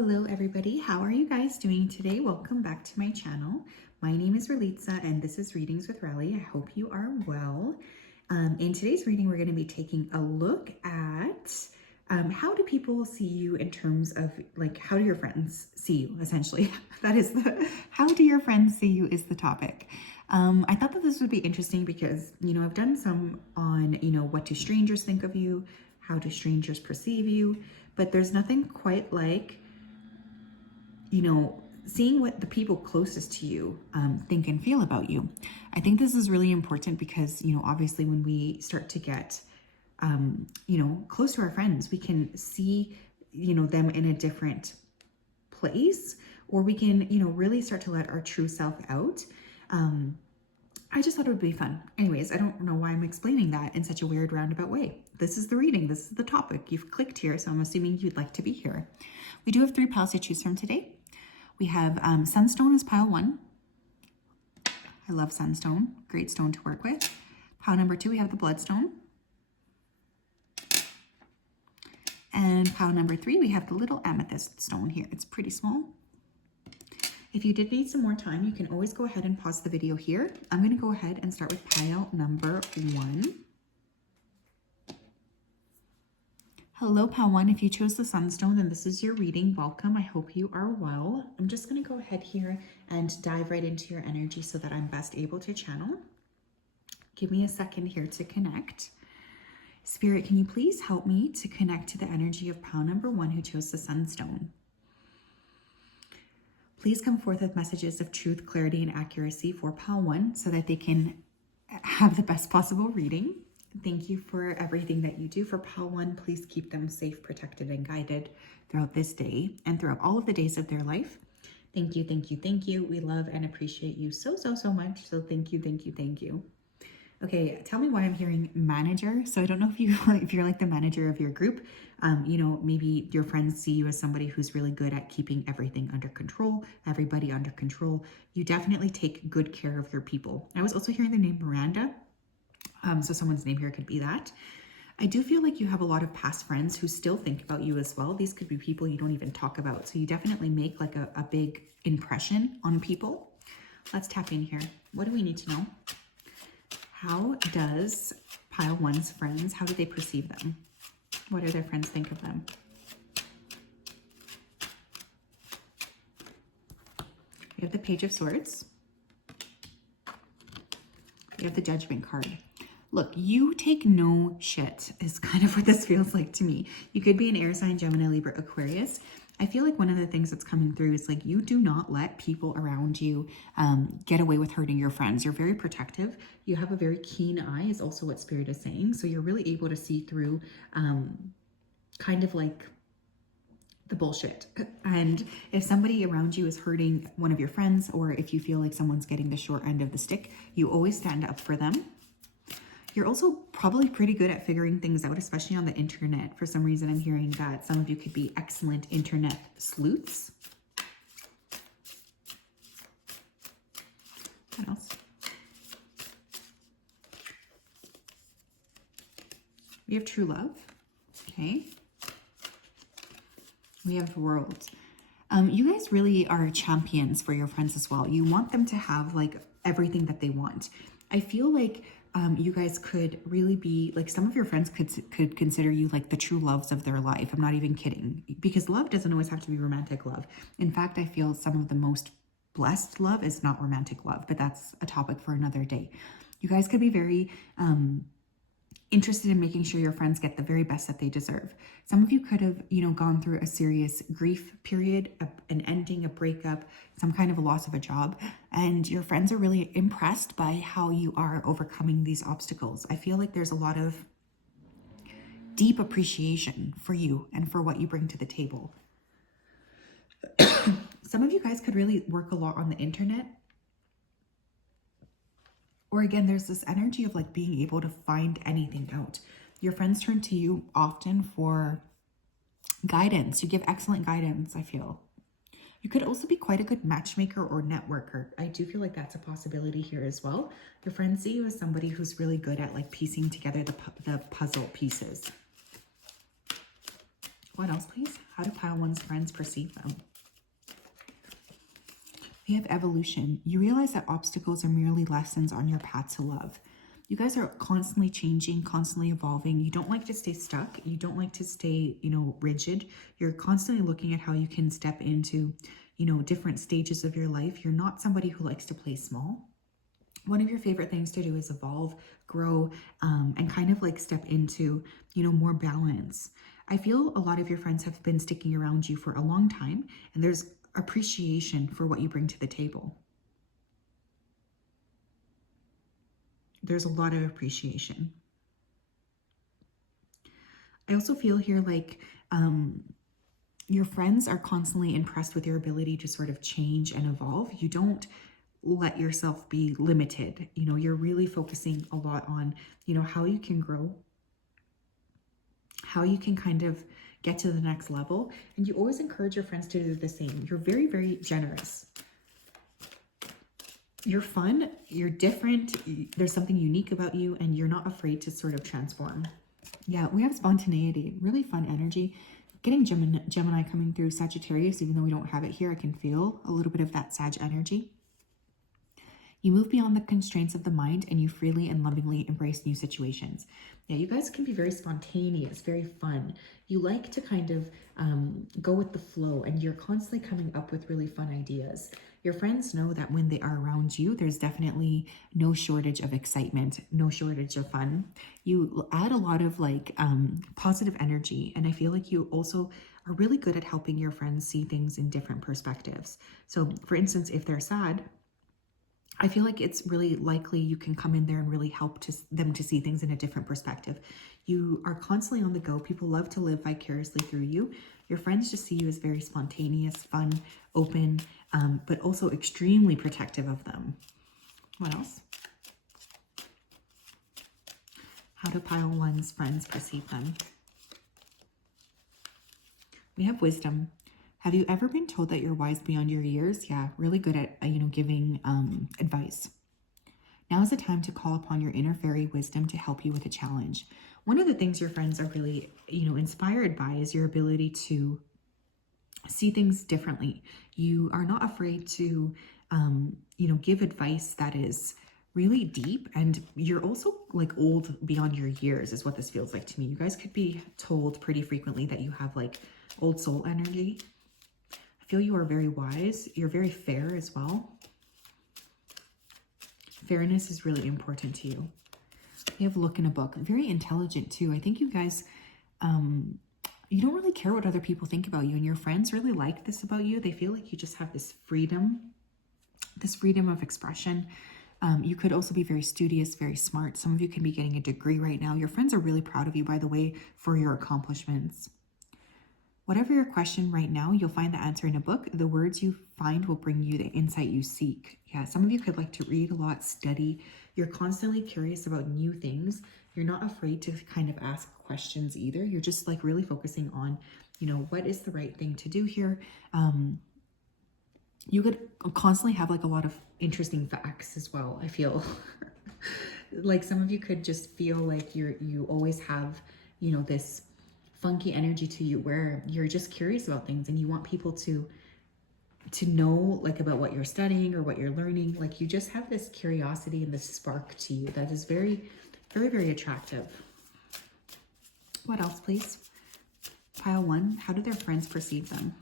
Hello everybody, how are you guys doing today? Welcome back to my channel. My name is Relitza and this is Readings with Rally. I hope you are well. In today's reading, we're going to be taking a look at how do people see you in terms of like, how do your friends see you essentially? That is how do your friends see you is the topic. I thought that this would be interesting because, I've done some on, what do strangers think of you? How do strangers perceive you? But there's nothing quite like, seeing what the people closest to you think and feel about you. I think this is really important because, obviously when we start to get, close to our friends, we can see, them in a different place, or we can, really start to let our true self out. I just thought it would be fun. Anyways, I don't know why I'm explaining that in such a weird roundabout way. This is the reading. This is the topic. You've clicked here, so I'm assuming you'd like to be here. We do have 3 piles to choose from today. We have Sunstone as pile 1. I love Sunstone. Great stone to work with. Pile number 2, we have the Bloodstone. And pile number 3, we have the little Amethyst stone here. It's pretty small. If you did need some more time, you can always go ahead and pause the video here. I'm going to go ahead and start with pile number 1. Hello, pile 1. If you chose the Sunstone, then this is your reading. Welcome. I hope you are well. I'm just going to go ahead here and dive right into your energy so that I'm best able to channel. Give me a second here to connect. Spirit, can you please help me to connect to the energy of pile number 1 who chose the Sunstone? Please come forth with messages of truth, clarity, and accuracy for pile 1 so that they can have the best possible reading. Thank you for everything that you do for pile 1. Please keep them safe, protected, and guided throughout this day and throughout all of the days of their life. Thank you, thank you, thank you. We love and appreciate you so much. So thank you, thank you, thank you. Okay, tell me why I'm hearing manager. So I don't know if you're like the manager of your group. Maybe your friends see you as somebody who's really good at keeping everything under control, everybody under control. You definitely take good care of your people. I was also hearing the name Miranda. So someone's name here could be that. I do feel like you have a lot of past friends who still think about you as well. These could be people you don't even talk about. So you definitely make like a big impression on people. Let's tap in here. What do we need to know? How does pile 1's friends, how do they perceive them? What do their friends think of them? We have the Page of Swords. We have the Judgment card. Look, you take no shit is kind of what this feels like to me. You could be an air sign, Gemini, Libra, Aquarius. I feel like one of the things that's coming through is like you do not let people around you get away with hurting your friends. You're very protective. You have a very keen eye is also what Spirit is saying. So you're really able to see through kind of like the bullshit. And if somebody around you is hurting one of your friends, or if you feel like someone's getting the short end of the stick, you always stand up for them. You're also probably pretty good at figuring things out, especially on the internet. For some reason, I'm hearing that some of you could be excellent internet sleuths. What else? We have true love. Okay. We have world. You guys really are champions for your friends as well. You want them to have like everything that they want. I feel like you guys could really be like, some of your friends could consider you like the true loves of their life. I'm not even kidding, because love doesn't always have to be romantic love. In fact, I feel some of the most blessed love is not romantic love, but that's a topic for another day. You guys could be very interested in making sure your friends get the very best that they deserve. Some of you could have, gone through a serious grief period, an ending, a breakup, some kind of a loss of a job, and your friends are really impressed by how you are overcoming these obstacles. I feel like there's a lot of deep appreciation for you and for what you bring to the table. Some of you guys could really work a lot on the internet. Or again, there's this energy of like being able to find anything out. Your friends turn to you often for guidance. You give excellent guidance, I feel. You could also be quite a good matchmaker or networker. I do feel like that's a possibility here as well. Your friends see you as somebody who's really good at like piecing together the puzzle pieces. What else, please? How do pile one's friends perceive them? We have evolution. You realize that obstacles are merely lessons on your path to love. You guys are constantly changing, constantly evolving. You don't like to stay stuck. You don't like to stay, rigid. You're constantly looking at how you can step into, different stages of your life. You're not somebody who likes to play small. One of your favorite things to do is evolve, grow, and kind of like step into, more balance. I feel a lot of your friends have been sticking around you for a long time, and there's appreciation for what you bring to the table. There's a lot of appreciation. I also feel here like your friends are constantly impressed with your ability to sort of change and evolve. You don't let yourself be limited. You're really focusing a lot on, how you can grow, how you can kind of get to the next level. And you always encourage your friends to do the same. You're very, very generous. You're fun, you're different, there's something unique about you, and you're not afraid to sort of transform. Yeah, we have spontaneity, really fun energy. Getting Gemini coming through Sagittarius, even though we don't have it here, I can feel a little bit of that Sag energy. You move beyond the constraints of the mind and you freely and lovingly embrace new situations. Yeah, you guys can be very spontaneous, very fun. You like to kind of go with the flow, and you're constantly coming up with really fun ideas. Your friends know that when they are around you, there's definitely no shortage of excitement, no shortage of fun. You add a lot of positive energy, and I feel like you also are really good at helping your friends see things in different perspectives. So for instance, if they're sad, I feel like it's really likely you can come in there and really help them to see things in a different perspective. You are constantly on the go. People love to live vicariously through you. Your friends just see you as very spontaneous, fun, open, but also extremely protective of them. What else? How do pile one's friends perceive them? We have wisdom. Have you ever been told that you're wise beyond your years? Yeah, really good at, giving advice. Now is the time to call upon your inner fairy wisdom to help you with a challenge. One of the things your friends are really, inspired by is your ability to see things differently. You are not afraid to, give advice that is really deep, and you're also old beyond your years is what this feels like to me. You guys could be told pretty frequently that you have old soul energy. I feel you are very wise. You're very fair as well. Fairness is really important to you. You have look in a book. Very intelligent too. I think you guys, you don't really care what other people think about you, and your friends really like this about you. They feel like you just have this freedom of expression. You could also be very studious, very smart. Some of you can be getting a degree right now. Your friends are really proud of you, by the way, for your accomplishments. Whatever your question right now, you'll find the answer in a book. The words you find will bring you the insight you seek. Yeah, some of you could like to read a lot, study. You're constantly curious about new things. You're not afraid to kind of ask questions either. You're just really focusing on, what is the right thing to do here. You could constantly have a lot of interesting facts as well, I feel. Some of you could just feel like you always have, this funky energy to you where you're just curious about things and you want people to know about what you're studying or what you're learning. You just have this curiosity and this spark to you that is very, very, very attractive. What else, please? Pile one, how do their friends perceive them?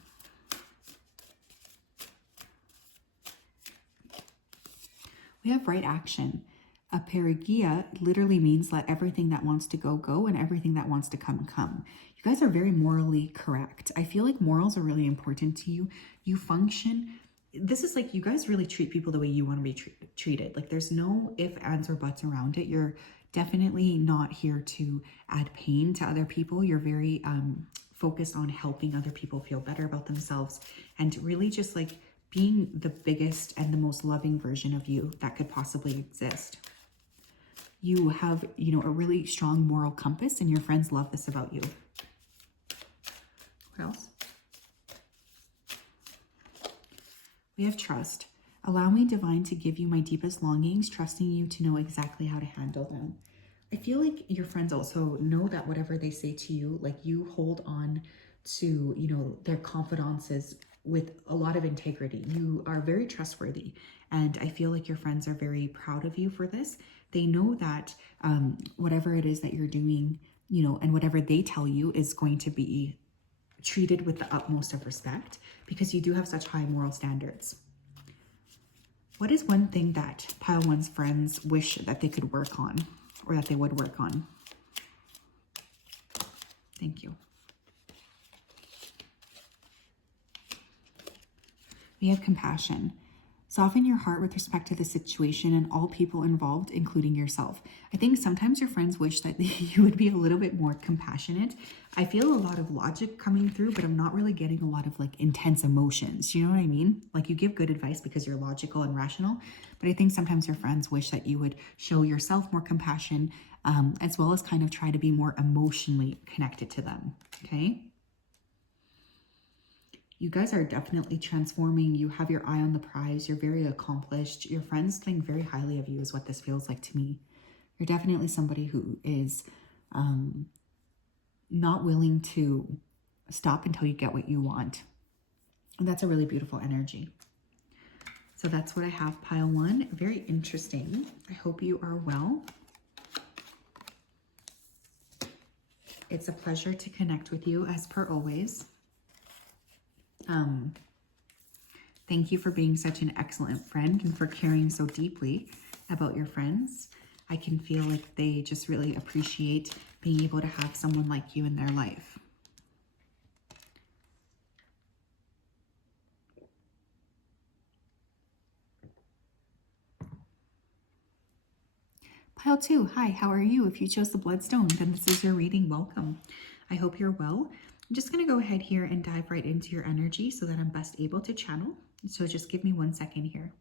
We have right action. Aperigia literally means let everything that wants to go, go, and everything that wants to come, come. You guys are very morally correct. I feel like morals are really important to you. You function. This is you guys really treat people the way you want to be treated. There's no ifs, ands, or buts around it. You're definitely not here to add pain to other people. You're very focused on helping other people feel better about themselves and really just being the biggest and the most loving version of you that could possibly exist. You have, a really strong moral compass, and your friends love this about you. What else? We have trust. Allow me, divine, to give you my deepest longings, trusting you to know exactly how to handle them. I feel like your friends also know that whatever they say to you, you hold on to, you know, their confidences with a lot of integrity. You are very trustworthy. And I feel like your friends are very proud of you for this. They know that whatever it is that you're doing, you know, and whatever they tell you is going to be treated with the utmost of respect, because you do have such high moral standards. What is one thing that pile one's friends wish that they could work on, or that they would work on? Thank you. We have compassion. Soften your heart with respect to the situation and all people involved, including yourself. I think sometimes your friends wish that you would be a little bit more compassionate. I feel a lot of logic coming through, but I'm not really getting a lot of like intense emotions. You know what I mean? Like, you give good advice because you're logical and rational, but I think sometimes your friends wish that you would show yourself more compassion, as well as kind of try to be more emotionally connected to them. Okay? You guys are definitely transforming. You have your eye on the prize. You're very accomplished. Your friends think very highly of you is what this feels like to me. You're definitely somebody who is not willing to stop until you get what you want. And that's a really beautiful energy. So that's what I have, pile one. Very interesting. I hope you are well. It's a pleasure to connect with you as per always. Thank you for being such an excellent friend and for caring so deeply about your friends. I can feel like they just really appreciate being able to have someone like you in their life. Pile two, hi, how are you? If you chose the Bloodstone, then this is your reading. Welcome. I hope you're well. I'm just going to go ahead here and dive right into your energy so that I'm best able to channel. So just give me 1 second here.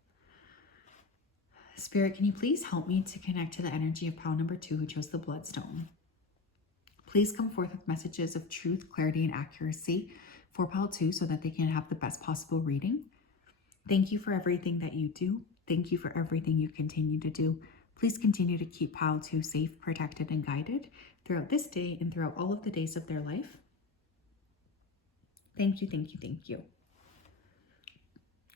Spirit, can you please help me to connect to the energy of pile number 2 who chose the Bloodstone? Please come forth with messages of truth, clarity, and accuracy for pile 2 so that they can have the best possible reading. Thank you for everything that you do. Thank you for everything you continue to do. Please continue to keep pile 2 safe, protected, and guided throughout this day and throughout all of the days of their life. Thank you, thank you, thank you.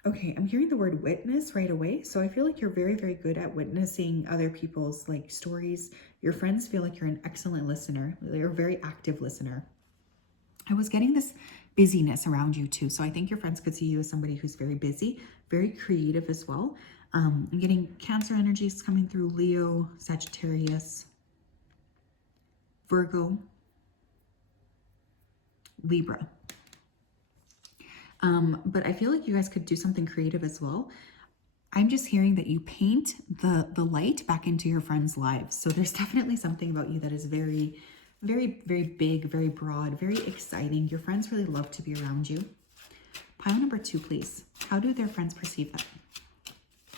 Okay, I'm hearing the word witness right away. So I feel like you're very, very good at witnessing other people's like stories. Your friends feel like you're an excellent listener. You're a very active listener. I was getting this busyness around you too. So I think your friends could see you as somebody who's very busy, very creative as well. I'm getting Cancer energies coming through, Leo, Sagittarius, Virgo, Libra. But I feel like you guys could do something creative as well. I'm just hearing that you paint the light back into your friends' lives. So there's definitely something about you that is very, very, very big, very broad, very exciting. Your friends really love to be around you. Pile number 2, please. How do their friends perceive that?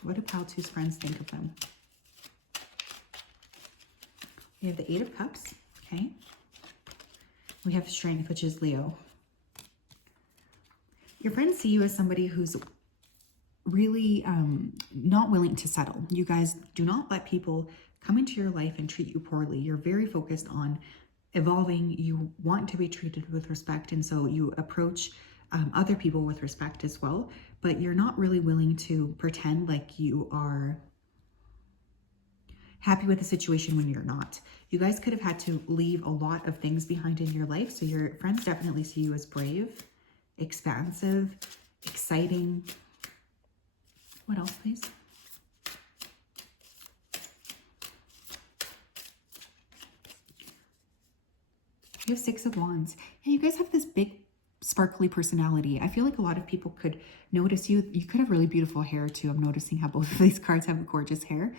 What do pile 2's friends think of them? We have the 8 of Cups, okay? We have Strength, which is Leo. Your friends see you as somebody who's really not willing to settle. You guys do not let people come into your life and treat you poorly. You're very focused on evolving. You want to be treated with respect, and so you approach other people with respect as well, but you're not really willing to pretend like you are happy with the situation when you're not. You guys could have had to leave a lot of things behind in your life, so your friends definitely see you as brave, expansive, exciting. What else, please? You have 6 of Wands. Yeah, you guys have this big sparkly personality. I feel like a lot of people could notice you. You could have really beautiful hair too. I'm noticing how both of these cards have gorgeous hair.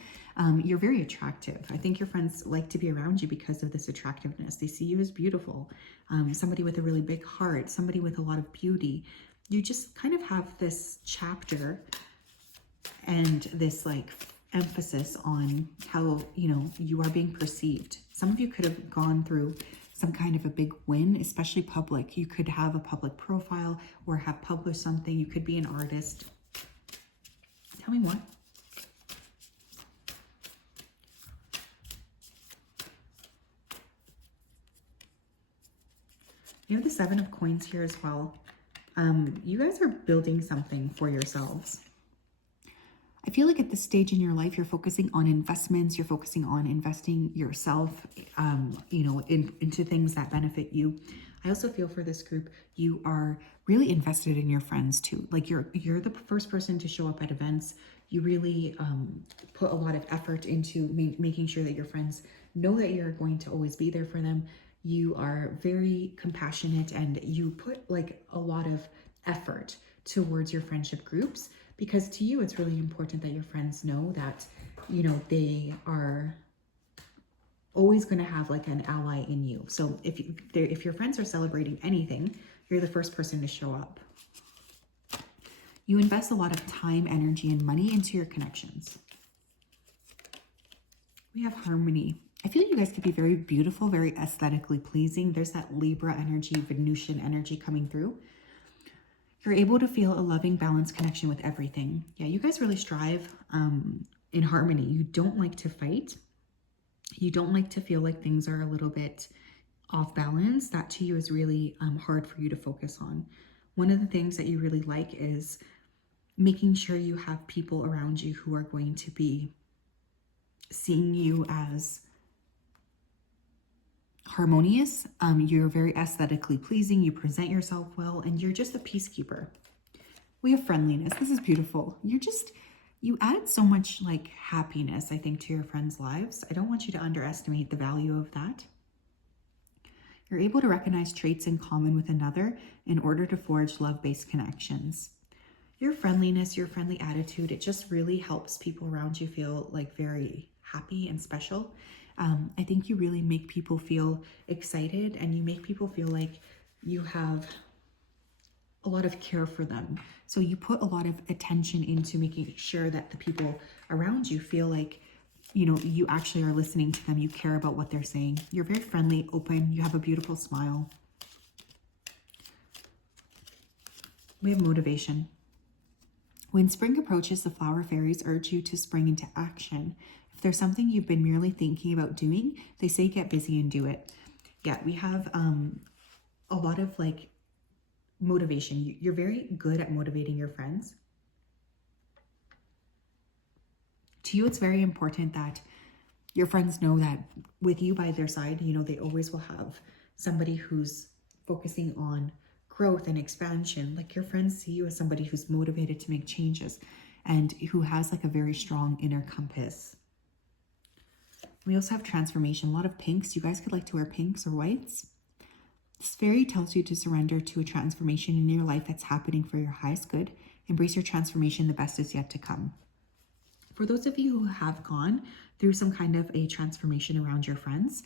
You're very attractive. I think your friends like to be around you because of this attractiveness. They see you as beautiful. Somebody with a really big heart, somebody with a lot of beauty. You just kind of have this chapter and this like emphasis on how, you know, you are being perceived. Some of you could have gone through some kind of a big win, especially public. You could have a public profile or have published something. You could be an artist. Tell me more. You have the 7 of Coins here as well. You guys are building something for yourselves. I feel like at this stage in your life, you're focusing on investments. You're focusing on investing yourself, you know, into things that benefit you. I also feel for this group, you are really invested in your friends too. Like you're the first person to show up at events. You really put a lot of effort into making sure that your friends know that you're going to always be there for them. You are very compassionate and you put like a lot of effort towards your friendship groups, because to you, it's really important that your friends know that, you know, they are always going to have like an ally in you. So if your friends are celebrating anything, you're the first person to show up. You invest a lot of time, energy, and money into your connections. We have harmony. I feel you guys could be very beautiful, very aesthetically pleasing. There's that Libra energy, Venusian energy coming through. You're able to feel a loving, balanced connection with everything. Yeah, you guys really strive in harmony. You don't like to fight. You don't like to feel like things are a little bit off balance. That to you is really hard for you to focus on. One of the things that you really like is making sure you have people around you who are going to be seeing you as harmonious. You're very aesthetically pleasing. You present yourself well, and you're just a peacekeeper. We have friendliness. This is beautiful. You add so much like happiness, I think, to your friends' lives. I don't want you to underestimate the value of that. You're able to recognize traits in common with another in order to forge love-based connections. Your friendliness, your friendly attitude, it just really helps people around you feel like very happy and special. I think you really make people feel excited, and you make people feel like you have a lot of care for them. So you put a lot of attention into making sure that the people around you feel like, you know, you actually are listening to them. You care about what they're saying. You're very friendly, open. You have a beautiful smile. We have motivation. When spring approaches, the flower fairies urge you to spring into action. If there's something you've been merely thinking about doing, they say get busy and do it. Yeah, we have a lot of like motivation. You're very good at motivating your friends. To you, it's very important that your friends know that with you by their side, you know, they always will have somebody who's focusing on growth and expansion. Like your friends see you as somebody who's motivated to make changes and who has like a very strong inner compass. We also have transformation, a lot of pinks. You guys could like to wear pinks or whites. This fairy tells you to surrender to a transformation in your life that's happening for your highest good. Embrace your transformation. The best is yet to come. For those of you who have gone through some kind of a transformation around your friends,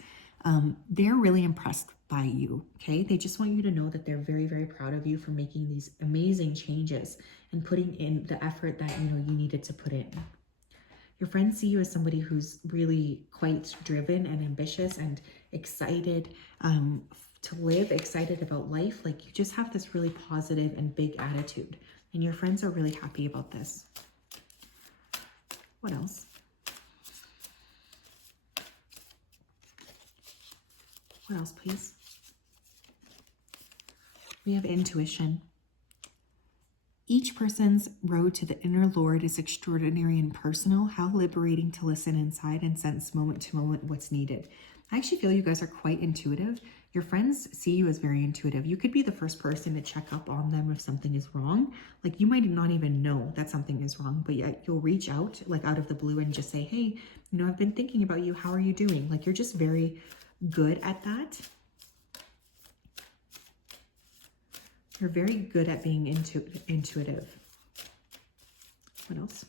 they're really impressed by you, okay? They just want you to know that they're very, very proud of you for making these amazing changes and putting in the effort that, you know, you needed to put in. Your friends see you as somebody who's really quite driven and ambitious and excited to live, excited about life. Like you just have this really positive and big attitude, and your friends are really happy about this. What else? What else, please? We have intuition. Each person's road to the inner Lord is extraordinary and personal. How liberating to listen inside and sense moment to moment what's needed. I actually feel you guys are quite intuitive. Your friends see you as very intuitive. You could be the first person to check up on them if something is wrong. Like you might not even know that something is wrong, but yet you'll reach out like out of the blue and just say, hey, you know, I've been thinking about you. How are you doing? Like you're just very good at that. You're very good at being intuitive. What else?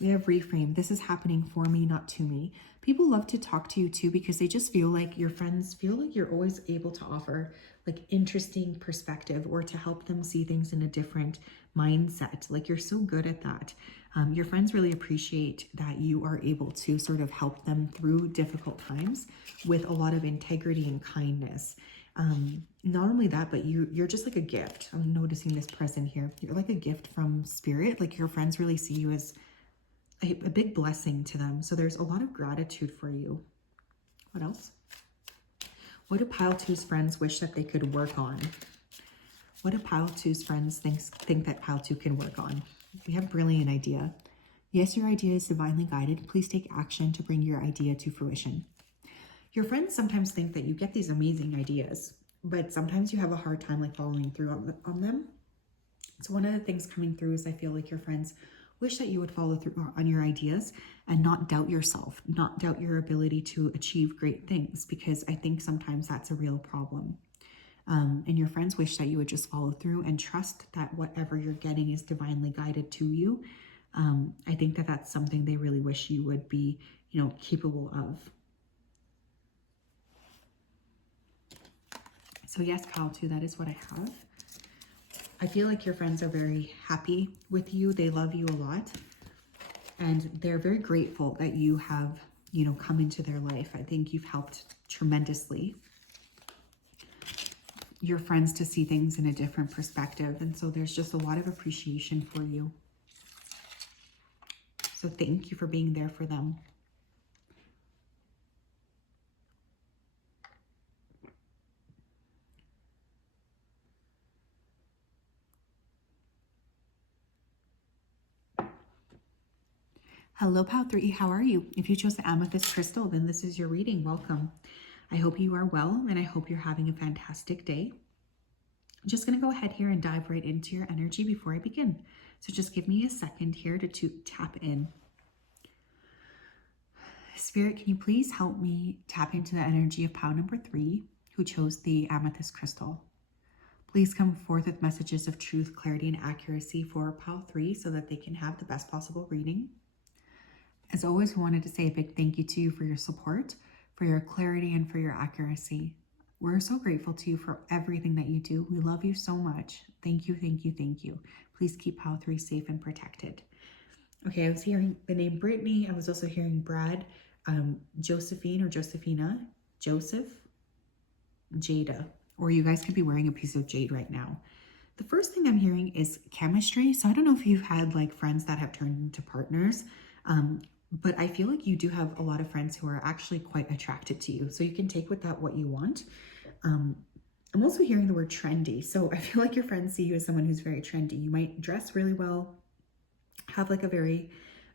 We have reframe. This is happening for me, not to me. People love to talk to you too because they just feel like your friends feel like you're always able to offer like interesting perspective or to help them see things in a different mindset. Like you're so good at that. Your friends really appreciate that you are able to sort of help them through difficult times with a lot of integrity and kindness. Not only that, but you're just like a gift. I'm noticing this present here. You're like a gift from spirit. Like your friends really see you as a big blessing to them. So there's a lot of gratitude for you. What else? What do pile two's friends wish that they could work on? What do pile two's friends think that pile two can work on? We have brilliant idea. Yes, your idea is divinely guided. Please take action to bring your idea to fruition. Your friends sometimes think that you get these amazing ideas, but sometimes you have a hard time like following through on them. So one of the things coming through is I feel like your friends wish that you would follow through on your ideas and not doubt yourself, not doubt your ability to achieve great things, because I think sometimes that's a real problem. And your friends wish that you would just follow through and trust that whatever you're getting is divinely guided to you. I think that that's something they really wish you would be, capable of. So yes, pile two, that is what I have. I feel like your friends are very happy with you. They love you a lot. And they're very grateful that you have, come into their life. I think you've helped tremendously your friends to see things in a different perspective. And so there's just a lot of appreciation for you. So thank you for being there for them. Hello, Pile 3. How are you? If you chose the amethyst crystal, then this is your reading. Welcome. I hope you are well, and I hope you're having a fantastic day. I'm just going to go ahead here and dive right into your energy before I begin. So just give me a second here to tap in. Spirit, can you please help me tap into the energy of pile number 3, who chose the amethyst crystal? Please come forth with messages of truth, clarity, and accuracy for pile 3 so that they can have the best possible reading. As always, we wanted to say a big thank you to you for your support, for your clarity, and for your accuracy. We're so grateful to you for everything that you do. We love you so much. Thank you, thank you, thank you. Please keep pile 3 safe and protected. Okay, I was hearing the name Brittany. I was also hearing Brad, Josephine or Josephina, Joseph, Jada, or you guys could be wearing a piece of jade right now. The first thing I'm hearing is chemistry. So I don't know if you've had like friends that have turned into partners, but I feel like you do have a lot of friends who are actually quite attracted to you. So you can take with that what you want. I'm also hearing the word trendy. So I feel like your friends see you as someone who's very trendy. You might dress really well, have like a very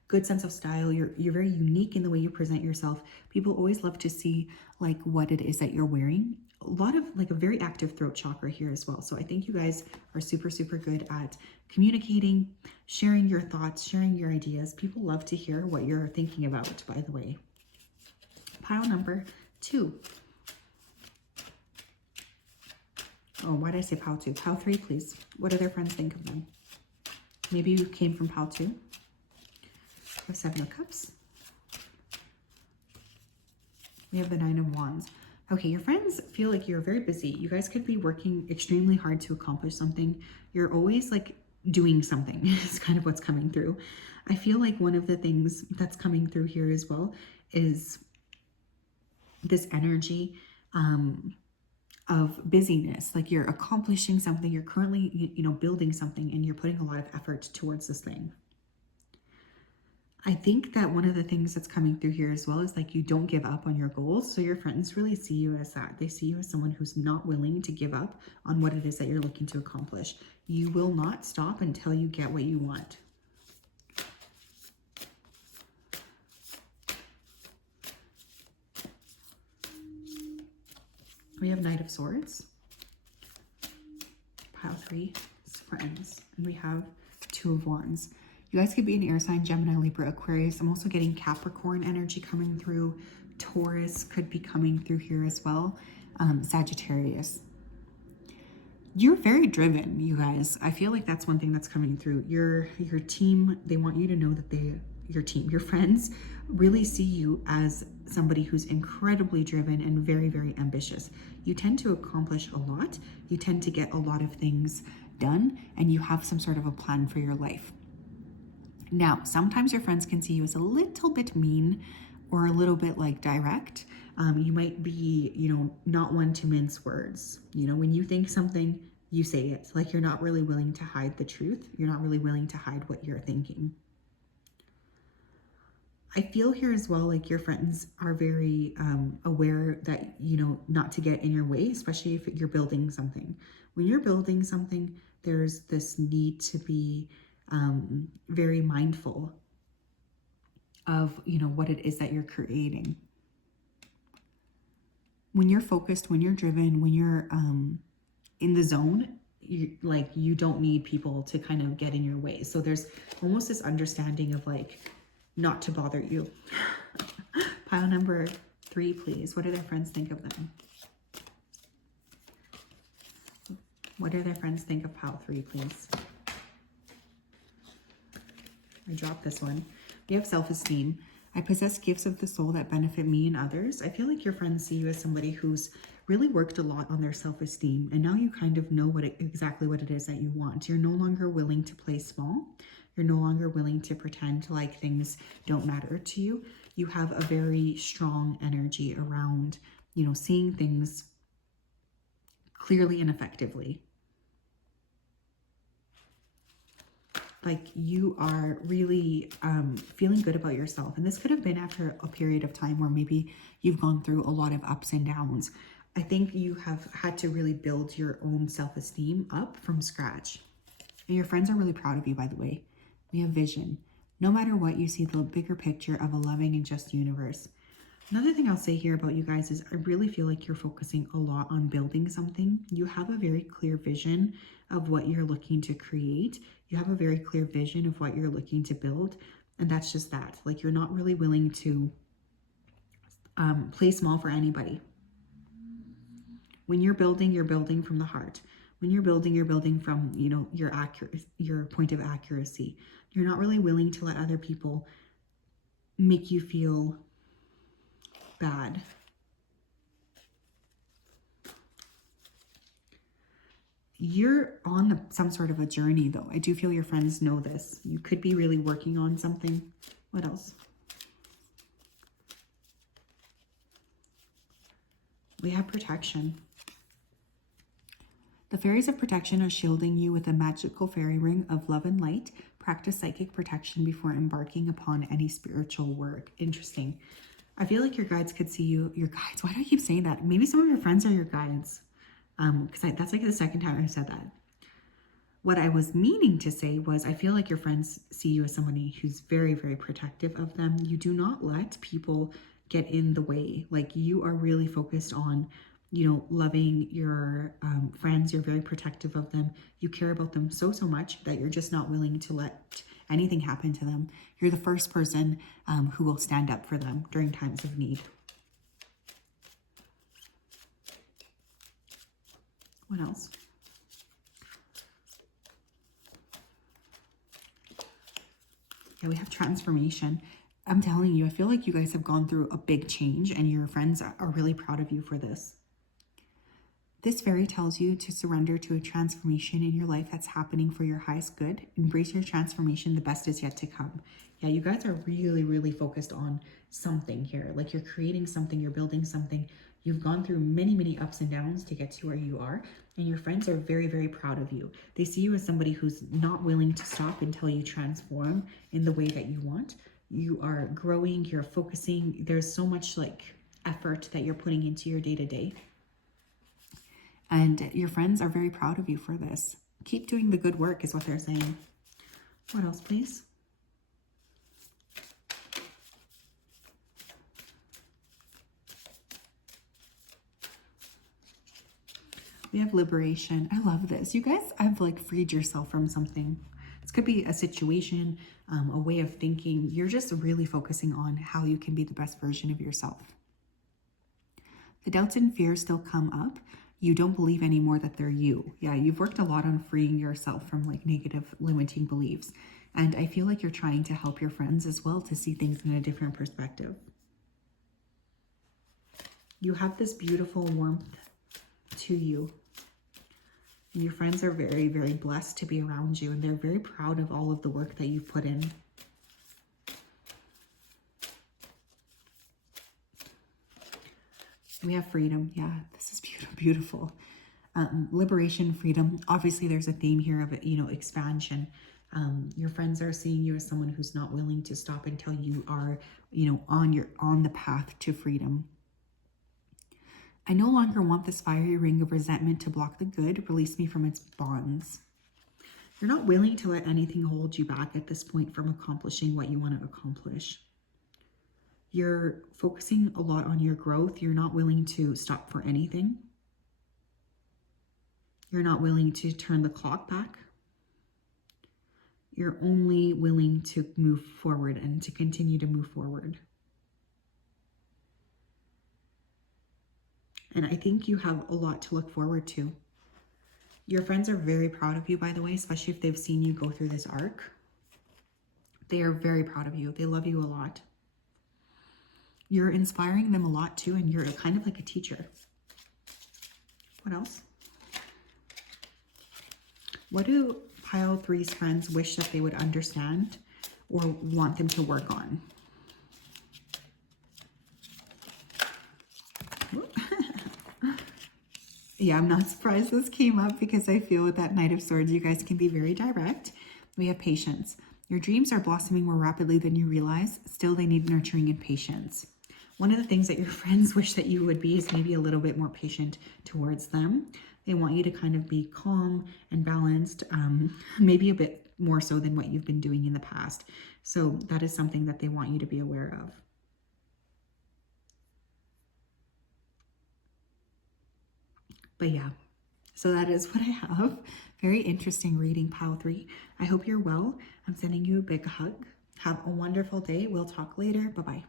good sense of style. You're very unique in the way you present yourself. People always love to see like what it is that you're wearing. A lot of like a very active throat chakra here as well. So I think you guys are super, super good at communicating, sharing your thoughts, sharing your ideas. People love to hear what you're thinking about, by the way. Pile number 2. Oh, why did I say pile 2? Pile 3, please. What do their friends think of them? Maybe you came from pile 2. We have 7 of Cups. We have the 9 of Wands. Okay, your friends feel like you're very busy. You guys could be working extremely hard to accomplish something. You're always like doing something. It's kind of what's coming through. I feel like one of the things that's coming through here as well is this energy of busyness. Like you're accomplishing something. You're currently, building something, and you're putting a lot of effort towards this thing. I think that one of the things that's coming through here as well is like you don't give up on your goals. So your friends really see you as that. They see you as someone who's not willing to give up on what it is that you're looking to accomplish. You will not stop until you get what you want. We have Knight of Swords. Pile 3 is friends. And we have 2 of Wands. You guys could be an air sign, Gemini, Libra, Aquarius. I'm also getting Capricorn energy coming through. Taurus could be coming through here as well. Sagittarius. You're very driven, you guys. I feel like that's one thing that's coming through. Your team, they want you to know that your friends really see you as somebody who's incredibly driven and very, very ambitious. You tend to accomplish a lot. You tend to get a lot of things done, and you have some sort of a plan for your life. Now, sometimes your friends can see you as a little bit mean or a little bit like direct. You might be, not one to mince words. When you think something, you say it. Like you're not really willing to hide the truth. You're not really willing to hide what you're thinking. I feel here as well, like your friends are very aware that, you know, not to get in your way, especially if you're building something. When you're building something, there's this need to be very mindful of, you know, what it is that you're creating. When you're focused, when you're driven, when you're in the zone, you don't need people to kind of get in your way. So there's almost this understanding of like not to bother you. Pile number 3, please. What do their friends think of them? What do their friends think of pile 3, please? I dropped this one. We have self-esteem. I possess gifts of the soul that benefit me and others. I feel like your friends see you as somebody who's really worked a lot on their self-esteem, and now you kind of know exactly what it is that you want. You're no longer willing to play small. You're no longer willing to pretend like things don't matter to you. You have a very strong energy around, you know, seeing things clearly and effectively. Like you are really feeling good about yourself. And this could have been after a period of time where maybe you've gone through a lot of ups and downs. I think you have had to really build your own self-esteem up from scratch. And your friends are really proud of you, by the way. We have vision. No matter what, you see the bigger picture of a loving and just universe. Another thing I'll say here about you guys is I really feel like you're focusing a lot on building something. You have a very clear vision of what you're looking to create. You have a very clear vision of what you're looking to build. And that's just that. Like you're not really willing to play small for anybody. When you're building from the heart. When you're building from, you know, your point of accuracy. You're not really willing to let other people make you feel bad. You're on some sort of a journey, though. I do feel your friends know this. You could be really working on something. What else? We have protection. The fairies of protection are shielding you with a magical fairy ring of love and light. Practice psychic protection before embarking upon any spiritual work. Interesting. I feel like your guides could see you. Your guides. Why do I keep saying that? Maybe some of your friends are your guides. Because that's like the second time I said that. What I was meaning to say was I feel like your friends see you as somebody who's very, very protective of them. You do not let people get in the way. Like you are really focused on, you know, loving your friends. You're very protective of them. You care about them so, so much that you're just not willing to let anything happen to them. You're the first person who will stand up for them during times of need. What else? Yeah, we have transformation. I'm telling you, I feel like you guys have gone through a big change and your friends are really proud of you for this. This fairy tells you to surrender to a transformation in your life that's happening for your highest good. Embrace your transformation. The best is yet to come. Yeah, you guys are really, really focused on something here. Like you're creating something, you're building something. You've gone through many, many ups and downs to get to where you are. And your friends are very, very proud of you. They see you as somebody who's not willing to stop until you transform in the way that you want. You are growing, you're focusing. There's so much like effort that you're putting into your day-to-day. And your friends are very proud of you for this. Keep doing the good work is what they're saying. What else, please? We have liberation. I love this. You guys have like freed yourself from something. This could be a situation, a way of thinking. You're just really focusing on how you can be the best version of yourself. The doubts and fears still come up. You don't believe anymore that they're you. Yeah, you've worked a lot on freeing yourself from like negative limiting beliefs. And I feel like you're trying to help your friends as well to see things in a different perspective. You have this beautiful warmth to you. And your friends are very, very blessed to be around you. And they're very proud of all of the work that you've put in. We have freedom. Yeah, this is beautiful. Liberation, freedom. Obviously, there's a theme here of, you know, expansion. Your friends are seeing you as someone who's not willing to stop until you are, you know, on the path to freedom. I no longer want this fiery ring of resentment to block the good. Release me from its bonds. You're not willing to let anything hold you back at this point from accomplishing what you want to accomplish. You're focusing a lot on your growth. You're not willing to stop for anything. You're not willing to turn the clock back. You're only willing to move forward and to continue to move forward. And I think you have a lot to look forward to. Your friends are very proud of you, by the way, especially if they've seen you go through this arc. They are very proud of you. They love you a lot. You're inspiring them a lot too, and you're kind of like a teacher. What else? What do pile 3's friends wish that they would understand or want them to work on? Yeah, I'm not surprised this came up because I feel with that Knight of Swords, you guys can be very direct. We have patience. Your dreams are blossoming more rapidly than you realize. Still, they need nurturing and patience. One of the things that your friends wish that you would be is maybe a little bit more patient towards them. They want you to kind of be calm and balanced, maybe a bit more so than what you've been doing in the past. So that is something that they want you to be aware of. But yeah, so that is what I have. Very interesting reading, pile 3. I hope you're well. I'm sending you a big hug. Have a wonderful day. We'll talk later. Bye-bye.